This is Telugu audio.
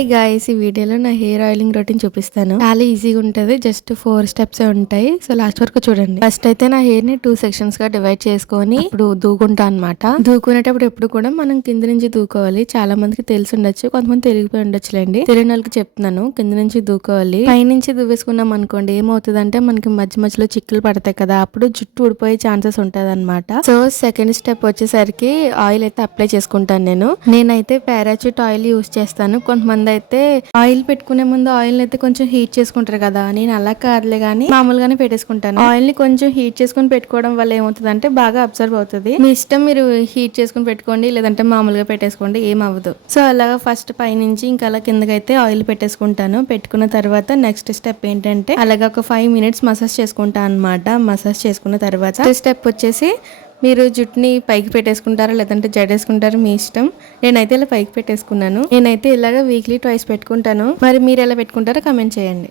హాయ్ గాయ్స్, ఈ వీడియోలో నా హెయిర్ ఆయిలింగ్ రొటీన్ చూపిస్తాను. చాలా ఈజీగా ఉంటది. జస్ట్ 4 స్టెప్స్ ఉంటాయి. సో లాస్ట్ వరకు చూడండి. ఫస్ట్ అయితే నా హెయిర్ ని 2 సెక్షన్స్ గా డివైడ్ చేసుకొని ఇప్పుడు దూకుంటా అనమాట. దూకునేటప్పుడు ఎప్పుడు కూడా మనం కింద నుంచి దూకోవాలి. చాలా మందికి తెలిసి ఉండొచ్చు, కొంతమంది తెలిగిపోయి ఉండొచ్చులేండి. తెలియని వాళ్ళకి చెప్తున్నాను, కింద నుంచి దూకోవాలి. పై నుంచి దువ్వేసుకున్నాం అనుకోండి, ఏమవుతుందంటే మనకి మధ్య మధ్యలో చిక్కులు పడతాయి కదా, అప్పుడు జుట్టు ఊడిపోయే ఛాన్సెస్ ఉంటది అనమాట. సో సెకండ్ స్టెప్ వచ్చేసరికి ఆయిల్ అయితే అప్లై చేసుకుంటాను. నేనైతే పారాచూట్ ఆయిల్ యూస్ చేస్తాను. కొంతమంది అయితే ఆయిల్ పెట్టుకునే ముందు ఆయిల్ అయితే కొంచెం హీట్ చేసుకుంటారు కదా, నేను అలా కాదులే గానీ మామూలుగానే పెట్టేసుకుంటాను. ఆయిల్ ని కొంచెం హీట్ చేసుకుని పెట్టుకోవడం వల్ల ఏమవుతుంది అంటే బాగా అబ్జర్వ్ అవుతుంది. మీ ఇష్టం, మీరు హీట్ చేసుకుని పెట్టుకోండి, లేదంటే మామూలుగా పెట్టేసుకోండి, ఏం అవ్వదు. సో అలాగా ఫస్ట్ పై నుంచి ఇంకా అలా కిందకైతే ఆయిల్ పెట్టేసుకుంటాను. పెట్టుకున్న తర్వాత నెక్స్ట్ స్టెప్ ఏంటంటే అలాగా ఒక 5 minutes మసాజ్ చేసుకుంటాను అనమాట. మసాజ్ చేసుకున్న తర్వాత స్టెప్ వచ్చేసి మీరు జుట్టుని పైకి పెట్టేసుకుంటారా లేదంటే జడేసుకుంటారా మీ ఇష్టం. నేనైతే ఇలా పైకి పెట్టేసుకున్నాను. నేనైతే ఇలాగ వీక్లీ 2 పెట్టుకుంటాను. మరి మీరు ఎలా పెట్టుకుంటారో కమెంట్ చేయండి.